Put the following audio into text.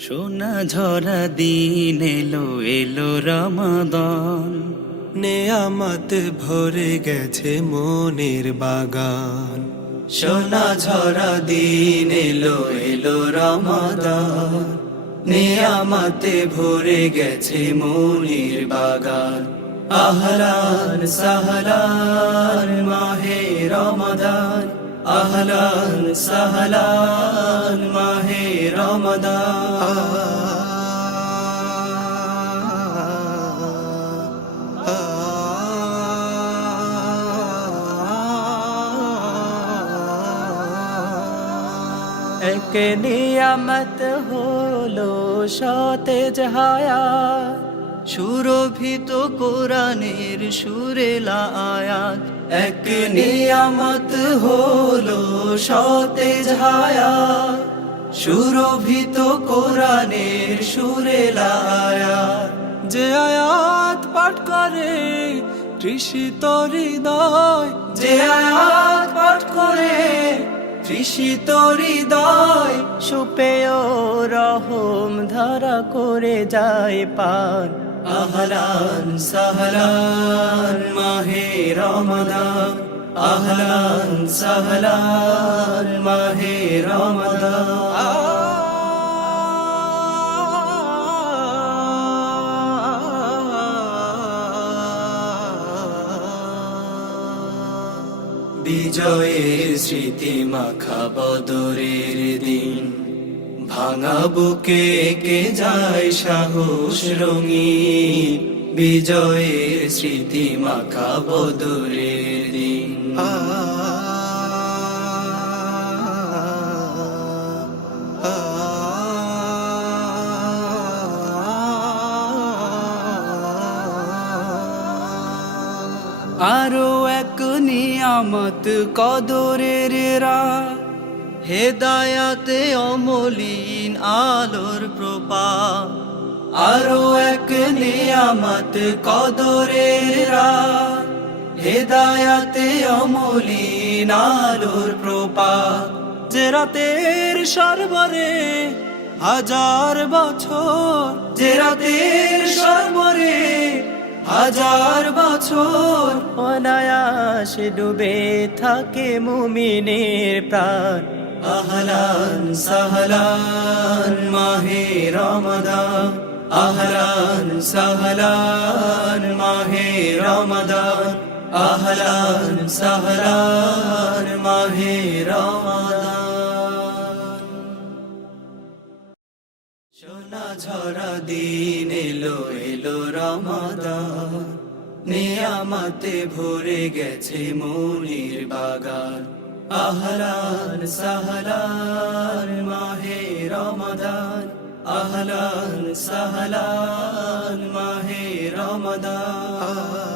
সোনা ঝরা দিন এলো এলো রমাদান। নেয়ামত ভরে গেছে মনের বাগান। সোনা ঝরা দিন এলো এলো রমাদান। নিয়ামতে ভরে গেছে মনির বাগান। আহলান সাহলান মাহে রমাদান। আহলান সাহলান মাহে এক নিয়ামত হলো সতেজ হায়াত। সুরভিত কোরআনের সুরেলা আয়াত এক নিয়ামত হলো সতেজ হায়াত। সুরভিত কোরআনের সুরেলা আয়াত যে আয়াত পাঠ করে তৃষিত হৃদয় যে আয়াত পাঠ করে তৃষিত হৃদয়। সুপেয় রহম ধরা করে যায় পার আহলান সাহলান মাহে রমাদান। আহলান সাহলান মাহে রমাদান। বিজয়ের স্মৃতি মাখা বদরের দিন। ভাঙা বুকে কে যায় সাহস রঙিন বিজয়ের স্মৃতি মাখা বদরের দিন আরও এক নিয়ামত কদরের রা হেদায়াতে অমলিন আলোর প্রপা। আরও এক নিয়ামত কদরের হেদায়াতে অমলিন আলোর প্রপা। যে রাতের সর্বরে হাজার বছর যে রাতের সর্বরে হাজার বছর অনায়াসে ডুবে থাকে মুমিনের প্রাণ। আহলান সাহলান, মাহে রমাদান। আহলান সাহলান, মাহে রমাদান। আহলান সাহলান, মাহে রমাদান। সোনা ঝরা দিন এলো এলো রমাদান। নিয়ামতে ভরে গেছে মনির বাগান। আহলান সাহলান মাহে রমাদান। আহলান সাহলান মাহে রমাদান।